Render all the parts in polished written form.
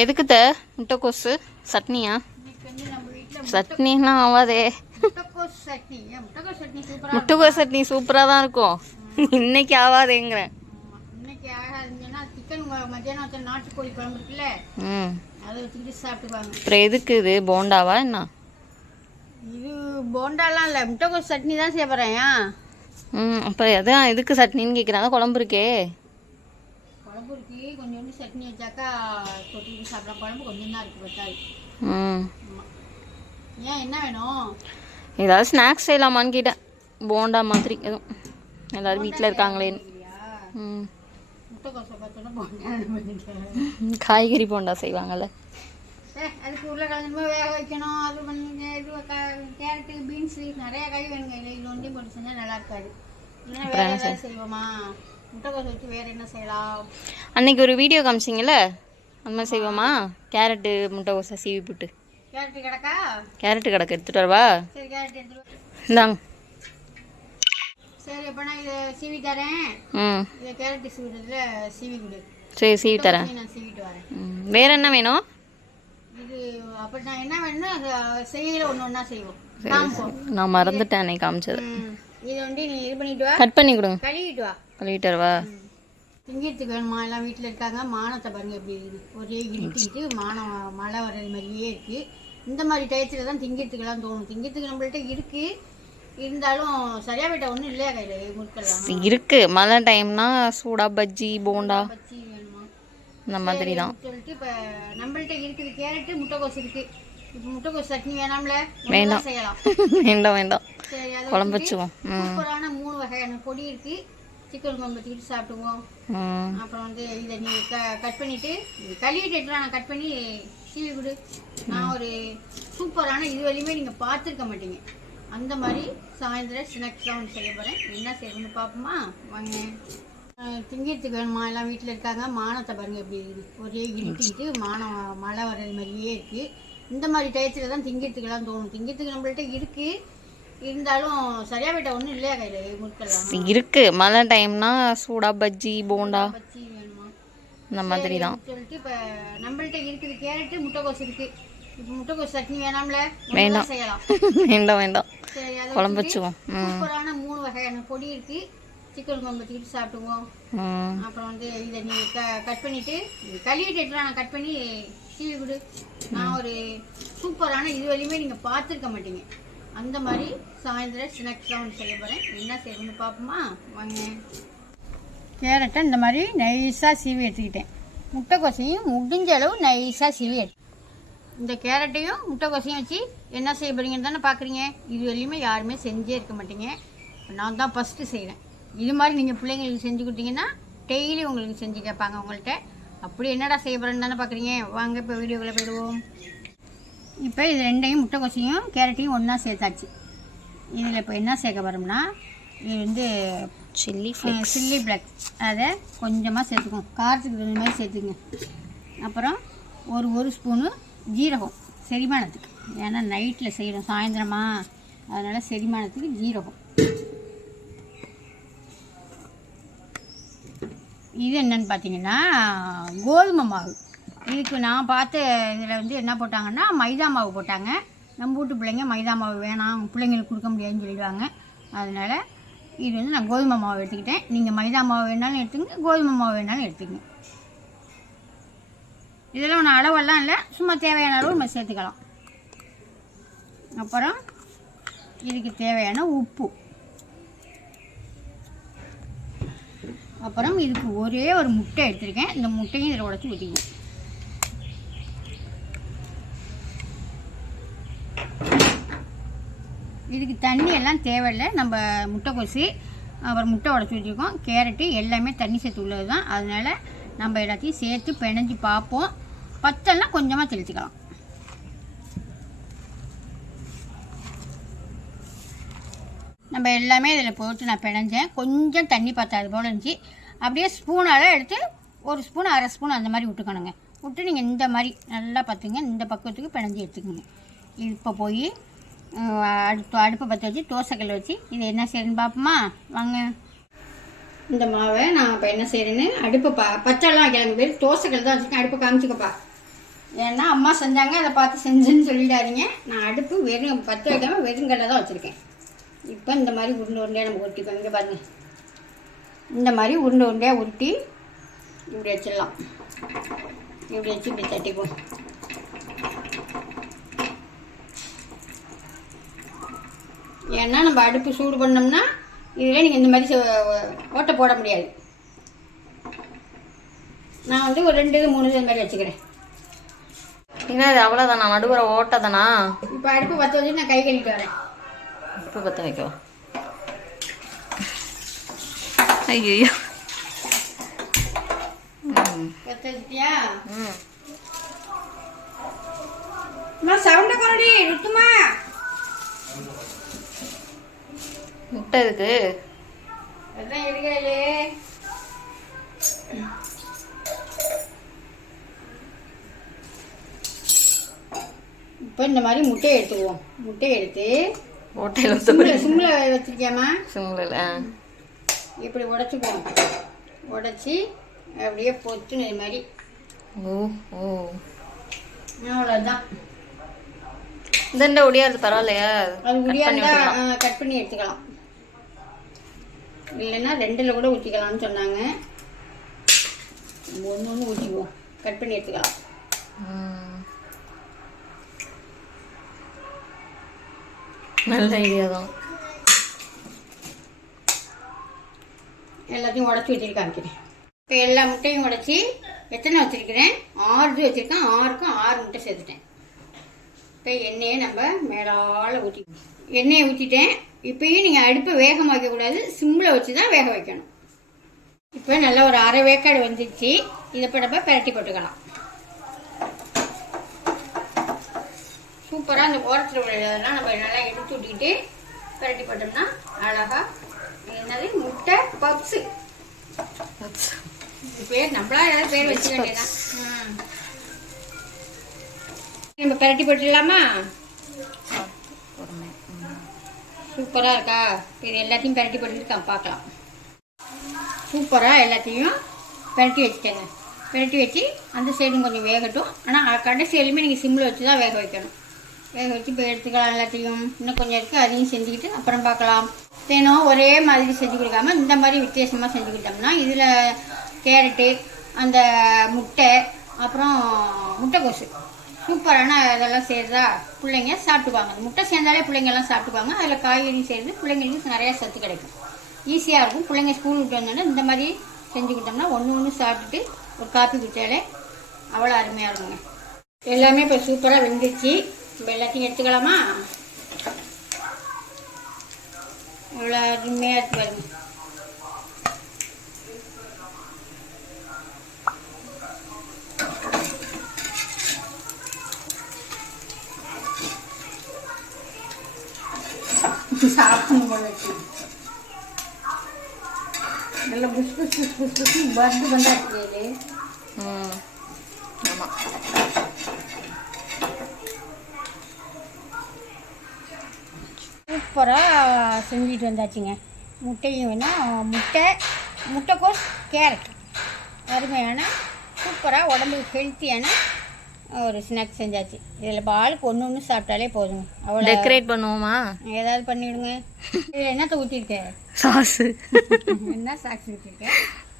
எதுக்குத்த முட்டைக்கோசு சட்னியா? சட்னிலாம் ஆகாதே. முட்டைக்கோஸ் சட்னி சூப்பராக தான் இருக்கும். இன்னைக்கு ஆகாதேங்கிறேன். அப்புறம் எதுக்கு இது போண்டாவா என்ன? இது போண்டாலாம் இல்லை, முட்டைக்கோஸ் சட்னி தான் செய்ய போகிறேன். அப்புறம் எதான் எதுக்கு சட்னின்னு கேட்குறாங்க. குழம்பு இருக்கே. குழம்பு இருக்கு, கொஞ்சோண்டு சட்னி வச்சாக்கா தொட்டிட்டு சாப்பிடலாம். குழம்பு கொஞ்சம் தான் இருக்குது, பத்தாது. ஏன் என்ன வேணும்? ஏதாவது ஸ்நாக்ஸ் செய்யலாமான்னு கேட்டேன். போண்டா மாதிரி எதுவும் எல்லோரும் வீட்டில் இருக்காங்களேன்னு. முட்டைக்கோசை பார்த்தோன்னா போண்டா. காய்கறி போண்டா செய்வாங்கள்ல, அதுக்கு உருளைக்கிழங்கு வேக வைக்கணும். அது பண்ணி இது கேரட்டு பீன்ஸு நிறையா காய் வேணுங்க. இது ஒன்றையும் போட்டு செஞ்சால் நல்லா இருக்காது. இல்லைன்னா வேறு ஏதாவது செய்வோமா? முட்டைக்கோசை வச்சு வேறு என்ன செய்யலாம்? அன்னைக்கு ஒரு வீடியோ காமிச்சிங்கல்ல, அந்த மாதிரி செய்வோமா? கேரட்டு முட்டைக்கோசை சீவி போட்டு. கேரட்டு கிடக்கா? கேரட்டு கிடக்கு, எடுத்துகிட்டு வரவா? சரி, கேரட் எடுத்துட்டு இந்தாங்க. சரி, அப்போ நான் இதை சீவி தரேன். இதை கேரட்டு சீவிடுறதுல சீவி கொடு. சரி, சீவி தரேன். நான் சீவிட்டு வரேன். வேறு என்ன வேணும்? இது அப்போ நான் என்ன வேணும்னா அது செய்யல ஒன்று ஒன்றா செய்வோம். நான் மறந்துட்டேன் அன்னைக்கு காமிச்சது. இதை வந்து நீ இது பண்ணிட்டு வா. கட் பண்ணி கொடுங்க. கழுவிட்டு வா. கழுவிட்டு வரவா? திங்கிறதுக்கு வேணுமா? எல்லாம் வீட்டில் இருக்காங்க. மானத்தை பாருங்க எப்படி இருக்குது. ஒரே இருட்டிட்டு மானம் மழை வர்றது மாதிரியே இருக்குது. இந்த மாதிரி டயத்தில் தான் திங்கிறதுக்கெல்லாம் தோணும். திங்கிறதுக்கு நம்மள்ட்ட இருக்குது, இருந்தாலும் சரியாக போயிட்ட ஒன்றும் இல்லையா கையில் முறுக்கலாம் இருக்குது. மழை டைம்னா சூடா பஜ்ஜி போண்டா பஜ்ஜி வேணுமா இந்த மாதிரி தான் சொல்லிட்டு இப்போ நம்மள்ட்ட இருக்குது. கேரட்டு முட்டைக்கோஸ் இருக்குது. இப்போ முட்டைக்கோஸ் சட்னி வேணாம்ல? வேண்டாம் செய்யலாம். வேண்டாம் வேண்டாம், சரி, அதை குழம்பு வச்சுவோம். சூப்பரான 3 வகையான பொடி இருக்குது. சிக்கன் குழம்பு வச்சுக்கிட்டு சாப்பிடுவோம். அப்புறம் வந்து இதை நீ கட் பண்ணிவிட்டு கழுவிட்டு எடுத்துலாம். நான் கட் பண்ணி சீவி கொடு. நான் ஒரு சூப்பரான இது வரையுமே நீங்கள் பார்த்துருக்க மாட்டீங்க. அந்த மாதிரி சாயந்தரம் ஸ்நாக்ஸ்லாம் ஒன்று செய்ய போகிறேன். என்ன செய்யணும்னு பார்ப்போமா? வாங்க. திங்கிறதுக்கு வேணுமா? எல்லாம் வீட்டில் இருக்காங்க. மானத்தை பாருங்க எப்படி இருக்குது. ஒரே இருட்டிட்டு மானம் மழை வர்றது மாதிரியே இருக்குது. இந்த மாதிரி டயத்தில் தான் திங்கிறதுக்கெல்லாம் தோணும். திங்கிறதுக்கு நம்மள்ட்ட இருக்குது, இருந்தாலும் சரியாக போயிட்ட ஒன்றும் இல்லையா கையில் முறுக்கலாம் இருக்குது. மழை டைம்னா சூடா பஜ்ஜி போண்டா பஜ்ஜி வேணுமா? இந்த மாதிரி தான் சொல்லிட்டு இப்போ நம்மள்ட்ட இருக்குது. கேரட்டு முட்டைக்கோஸ் இருக்குது. இப்போ முட்டைக்கோஸ் சட்னி வேணாம்ல? வேண்டாம் செய்யலாம். வேண்டாம் வேண்டாம், சரி, அதை குழம்பு வச்சுவோம். சூப்பரான 3 வகையான பொடி இருக்குது. சிக்கன் குழம்பு வச்சுக்கிட்டு சாப்பிடுவோம். அப்புறம் வந்து இதை நீ கட் பண்ணிவிட்டு கழுவிட்டு எடுத்துலாம். நான் கட் பண்ணி சீவி கொடு. நான் ஒரு சூப்பரான இது வரையுமே நீங்கள் பார்த்துருக்க மாட்டீங்க. அந்த மாதிரி சாயந்தரம் ஸ்நாக்ஸ்லாம் ஒன்று செய்ய போகிறேன். என்ன செய்யணும்னு பார்ப்போமா? வாங்க. கேரட்டை இந்த மாதிரி நைஸாக சீவி எடுத்துக்கிட்டேன். முட்டைக்கோசையும் முடிஞ்ச அளவு நைஸாக சீவி எடுத்து இந்த கேரட்டையும் முட்டைக்கோசையும் வச்சு என்ன செய்ய போகிறீங்கன்னு தானே பார்க்குறீங்க. இது வரையுமே யாருமே செஞ்சே இருக்க மாட்டீங்க. நான் தான் ஃபஸ்ட்டு செய்கிறேன். இது மாதிரி நீங்கள் பிள்ளைங்களுக்கு செஞ்சு கொடுத்தீங்கன்னா டெய்லி உங்களுக்கு செஞ்சு கேட்பாங்க உங்கள்கிட்ட. அப்படி என்னடா செய்ய போகிறேன்னு தானே பார்க்குறீங்க. வாங்க இப்போ வீடியோக்குள்ளே போயிடுவோம். இப்போ இது ரெண்டையும் முட்டைக்கோசையும் கேரட்டையும் ஒன்றா சேர்த்தாச்சு. இதில் இப்போ என்ன சேர்க்க போகிறோம்னா, இது வந்து சில்லி ஃப்ளேக்ஸ். அதை கொஞ்சமாக சேர்த்துக்கோங்க. காரத்துக்கு தகுந்த மாதிரி சேர்த்துக்குங்க. அப்புறம் ஒரு ஸ்பூனு ஜீரகம் செரிமானத்துக்கு. ஏன்னா நைட்டில் செய்கிறோம் சாயந்தரமா, அதனால் செரிமானத்துக்கு ஜீரகம். இது என்னென்னு பார்த்தீங்கன்னா கோதுமை மாவு. இதுக்கு நான் பார்த்த இதில் வந்து என்ன போட்டாங்கன்னா மைதா மாவு போட்டாங்க. நம்ம வீட்டு பிள்ளைங்க மைதா மாவு வேணாம், பிள்ளைங்களுக்கு கொடுக்க முடியாதுன்னு சொல்லிடுவாங்க. அதனால் இது வந்து நான் கோதுமை மாவு எடுத்துக்கிட்டேன். நீங்கள் மைதா மாவு வேணாலும் எடுத்துக்கங்க, கோதுமை மாவு வேணாலும் எடுத்துக்கங்க. இதெல்லாம் ஒன்று அளவெல்லாம் இல்லை, சும்மா தேவையான அளவு நம்ம சேர்த்துக்கலாம். அப்புறம் இதுக்கு தேவையான உப்பு. அப்புறம் இதுக்கு ஒரே ஒரு முட்டை எடுத்துருக்கேன். இந்த முட்டையும் இதில் உடச்சி ஊற்றிக்குவோம். இதுக்கு தண்ணி எல்லாம் தேவையில்லை. நம்ம முட்டைக்கோசு அப்புறம் முட்டை உடச்சி வச்சுருக்கோம், கேரட்டு எல்லாமே தண்ணி சேர்த்து உள்ளது தான். அதனால் நம்ம எல்லாத்தையும் சேர்த்து பிணைஞ்சி பார்ப்போம். பத்தெல்லாம் கொஞ்சமாக தெளிச்சுக்கலாம். நம்ம எல்லாமே இதில் போட்டு நான் பிணைஞ்சேன். கொஞ்சம் தண்ணி பத்தாது போல் இருந்துச்சு. அப்படியே ஸ்பூனால் எடுத்து ஒரு ஸ்பூன் அரை ஸ்பூன் அந்த மாதிரி விட்டுக்கணுங்க. விட்டு நீங்கள் இந்த மாதிரி நல்லா பார்த்துங்க, இந்த பக்குவத்துக்கு பிணைஞ்சி எடுத்துக்கோங்க. இப்போ போய் அடுப்பை பற்ற வச்சு தோசைக்கல்லை வச்சு இதை என்ன செய்யணுன்னு பார்ப்போமா? வாங்க. இந்த மாவை நான் இப்போ என்ன செய்கிறேன்னு அடுப்பை பச்சைலாம் வைக்கலாங்க. பேர் தோசைக்கல் தான் வச்சுருக்கேன். அடுப்பை காமிச்சிக்கப்பா. ஏன்னா அம்மா செஞ்சாங்க அதை பார்த்து செஞ்சுன்னு சொல்லிடாதீங்க. நான் அடுப்பு வெறும் பற்ற வைக்காமல் வெறுங்கடை தான் வச்சுருக்கேன். இப்போ இந்த மாதிரி உருண்டை உருண்டையாக நம்ம உருட்டிப்போம். இங்கே பாருங்க, இந்த மாதிரி உருண்டை உருண்டையாக உருட்டி இப்படி வச்சிடலாம். இப்படி வச்சு இப்படி தட்டிப்போம். ஏன்னா நம்ம அடுப்பு சூடு பண்ணோம்னா இதில் நீங்கள் இந்த மாதிரி ஓட்டை போட முடியாது. நான் வந்து ஒரு 2 3 இது மாதிரி வச்சுக்கிறேன். என்ன இது அவ்வளோதானா? நடுவுற ஓட்டை தானா? இப்போ அடுப்பு பற்ற வச்சு நான் கை கழுவிட்டு வரேன். அடுப்பு பற்ற வைக்கவா? ஐயோ பற்ற வச்சிட்டியா? சவுண்டை கொண்டு ருத்துமா. முட்டை இருக்கு. அதான் இருக்காது. இப்போ இந்த மாதிரி முட்டையை எடுத்துக்குவோம். முட்டையை எடுத்து ஓட்டையில் சிம்மில் வச்சுருக்கியாம்மா? சிம்மில் இப்படி உடச்சிக்குவோம். உடச்சி அப்படியே பொத்துன்னு இது மாதிரி. அவ்வளோதான். இந்த ஒடியாது பரவாயில்லையா? அது முடியாதா கட் பண்ணி எடுத்துக்கலாம். இல்லைன்னா 2ல் கூட ஊற்றிக்கலாம்னு சொன்னாங்க. ஒன்று ஊற்றிக்குவோம், கட் பண்ணி எடுத்துக்கலாம். நல்ல ஐடியா தான். எல்லாத்தையும் உடச்சி வச்சுட்டு காமிக்கிறேன். இப்போ எல்லா முட்டையும் உடச்சி எத்தனை வச்சுருக்கிறேன்? 6 இது வச்சுருக்கேன். 6க்கும் 6 முட்டை சேர்த்துட்டேன். இப்போ எண்ணெயை நம்ம மேலால் எண்ணெயை ஊற்றிட்டேன். இப்போயும் நீங்கள் அடுப்பை வேகமாக வைக்கக்கூடாது, சிம்மில் வச்சு தான் வேக வைக்கணும். இப்போ நல்லா ஒரு அரை வேக்காடு வந்துடுச்சு. இதை இப்போ நம்ம பிரட்டி போட்டுக்கலாம். சூப்பராக அந்த ஓரத்தில் உள்ளதெல்லாம் நம்ம நல்லா எடுத்து விட்டுக்கிட்டு பிரட்டி போட்டோம்னா அழகாக என்னது முட்டை பப்ஸு. பேர் நம்மளா ஏதாவது பேர் வச்சுக்க வேண்டியதான். நம்ம பிரட்டி போட்டுடலாமா? சூப்பராக இருக்கா? இது எல்லாத்தையும் பிரட்டி போட்டுட்டு பார்க்கலாம். சூப்பராக எல்லாத்தையும் பிரட்டி வச்சுட்டேங்க. பிரட்டி வச்சு அந்த சைடும் கொஞ்சம் வேகட்டும். ஆனால் கடைசி எல்லாம் நீங்கள் சிம்மில் வச்சு தான் வேக வைக்கணும். வேக வச்சு இப்போ எடுத்துக்கலாம். எல்லாத்தையும் இன்னும் கொஞ்சம் இருக்குது, அதையும் செஞ்சுக்கிட்டு அப்புறம் பார்க்கலாம். தினம் ஒரே மாதிரி செஞ்சு கொடுக்காம இந்த மாதிரி வித்தியாசமாக செஞ்சு கொடுத்தோம்னா இதில் கேரட்டு, அந்த முட்டை, அப்புறம் முட்டைக்கோசு சூப்பரான இதெல்லாம் செய்கிறதா பிள்ளைங்க சாப்பிட்டுப்பாங்க. முட்டை சேர்ந்தாலே பிள்ளைங்கெல்லாம் சாப்பிட்டுப்பாங்க. அதில் காய்கறி செய்கிறது பிள்ளைங்களுக்கு நிறையா சத்து கிடைக்கும். ஈஸியாக இருக்கும். பிள்ளைங்க ஸ்கூல் விட்டு வந்தோடனே இந்த மாதிரி செஞ்சு கொடுத்தோம்னா ஒன்று சாப்பிட்டுட்டு ஒரு காப்பி குடித்தாலே அவ்வளோ அருமையாக இருக்குங்க. எல்லாமே இப்போ சூப்பராக வெந்துச்சு. இப்போ எல்லாத்தையும் எடுத்துக்கலாமா? அவ்வளோ அருமையாக இருக்கு பாருங்க. சாப்பிடணும் போல வச்சு நல்லா push push push push push பர்டு பண்ணா இருக்கு. ஆமாம், சூப்பராக செஞ்சுட்டு வந்தாச்சுங்க. முட்டையும் வேணால் முட்டைக்கோஸ் கேரட் அருமையான சூப்பராக உடம்புக்கு ஹெல்த்தியான ஒரு ஸ்நாக்ஸ் செஞ்சாச்சு. இதில் பாலுக்கு ஒன்று சாப்பிட்டாலே போதுங்க. அவ்வளோ டெக்கரேட் பண்ணுவோமா? ஏதாவது பண்ணிவிடுங்க. இதில் என்னத்தை ஊற்றிருக்கேன்? சாஸு. என்ன சாக்ஸ் ஊற்றிருக்கேன்?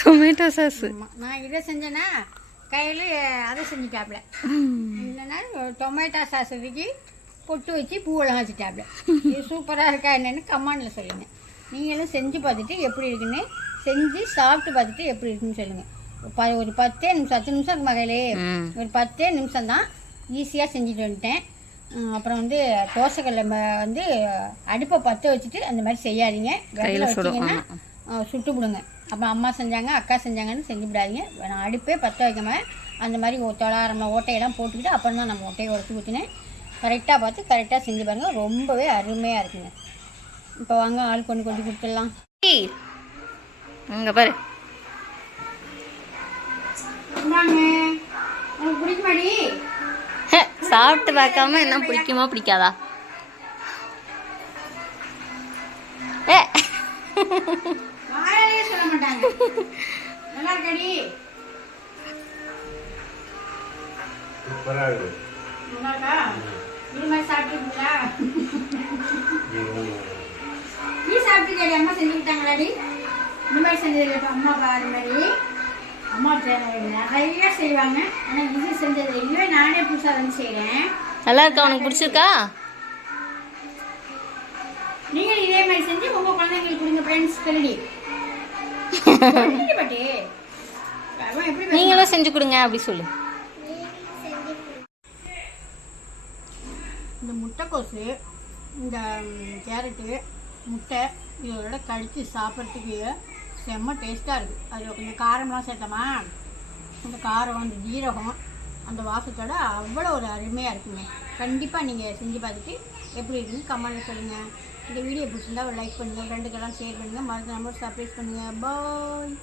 Tomato sauce. நான் இதை செஞ்சேன்னா கையில் அதை செஞ்சுட்டாப்ல. இல்லைன்னா டொமேட்டோ சாஸ் ஊற்றி பொட்டு வச்சு பூவெல்லாம் வச்சுட்டாப்ல. இது சூப்பராக இருக்கா என்னென்னு கமெண்டில் சொல்லுங்கள். நீங்களும் செஞ்சு பார்த்துட்டு எப்படி இருக்குன்னு செஞ்சு சாப்பிட்டு பார்த்துட்டு எப்படி இருக்குன்னு சொல்லுங்கள். ஒரு 10 நிமிஷம் 10 நிமிஷம் இருக்கு மகளே. ஒரு 10 நிமிஷம் தான் ஈஸியாக செஞ்சுட்டு வந்துட்டேன். அப்புறம் வந்து தோசைக்கல்ல வந்து அடுப்பை பற்ற வச்சுட்டு அந்த மாதிரி செய்யாதீங்க. வெயில வச்சிங்கன்னா சுட்டு விடுங்க. அப்போ அம்மா செஞ்சாங்க அக்கா செஞ்சாங்கன்னு செஞ்சு விடாதீங்க. நான் அடுப்பே பற்ற வைக்காம அந்த மாதிரி தொளாரம் ஓட்டையெல்லாம் போட்டுக்கிட்டு அப்புறம் தான் நம்ம ஓட்டையை உடச்சி ஊற்றினேன். கரெக்டாக பார்த்து கரெக்டாக செஞ்சு பாருங்கள். ரொம்பவே அருமையாக இருக்குங்க. இப்போ வாங்க ஆள் கொண்டு கொடுத்துடலாம். அங்கே பாரு. உனக்கு பிடிக்குமாடி? சாப்பிட்டு பார்க்காம என்ன பிடிக்குமா பிடிக்காதா? சொல்ல மாட்டாங்க. நல்லா இருக்கடி. சூப்பராக இருக்குது. நல்லா இருக்கா? இது மாதிரி சாப்பிட்டுருக்கீங்களா? நீ சாப்பிட்டுருக்கேன். அம்மா செஞ்சு விட்டாங்களாடி? இந்த மாதிரி செஞ்சது அம்மா அது மாதிரி அம்மா நிறைய செய்வாங்க. ஆனால் இது செஞ்சது இல்லையே, நானே புதுசாக வந்து செய்கிறேன். நல்லா இருக்கா? உனக்கு பிடிச்சிருக்கா? நீங்கள் இதே மாதிரி செஞ்சு உங்கள் குழந்தைங்களுக்கு கொடுங்க ஃப்ரெண்ட்ஸ். கல்வி பாட்டி எப்படி நீங்களும் செஞ்சு கொடுங்க அப்படி சொல்லு. இந்த முட்டைக்கோசு, இந்த கேரட்டு, முட்டை இதோட கடித்து சாப்பிட்றதுக்கு செம்ம டேஸ்ட்டாக இருக்குது. அதில் கொஞ்சம் காரம்லாம் சேர்த்தோமா, அந்த காரம், அந்த ஜீரகம், அந்த வாசத்தோட அவ்வளோ ஒரு அருமையாக இருக்குங்க. கண்டிப்பாக நீங்கள் செஞ்சு பார்த்துட்டு எப்படி இருக்குன்னு கமெண்ட்டில் சொல்லுங்கள். இந்த வீடியோ பிடிச்சிருந்தா ஒரு லைக் பண்ணுங்கள், ஃப்ரெண்டுக்கெல்லாம் ஷேர் பண்ணுங்கள், மறந்து நம்பர் சர்ப்ரைஸ் பண்ணுங்கள். பாய்.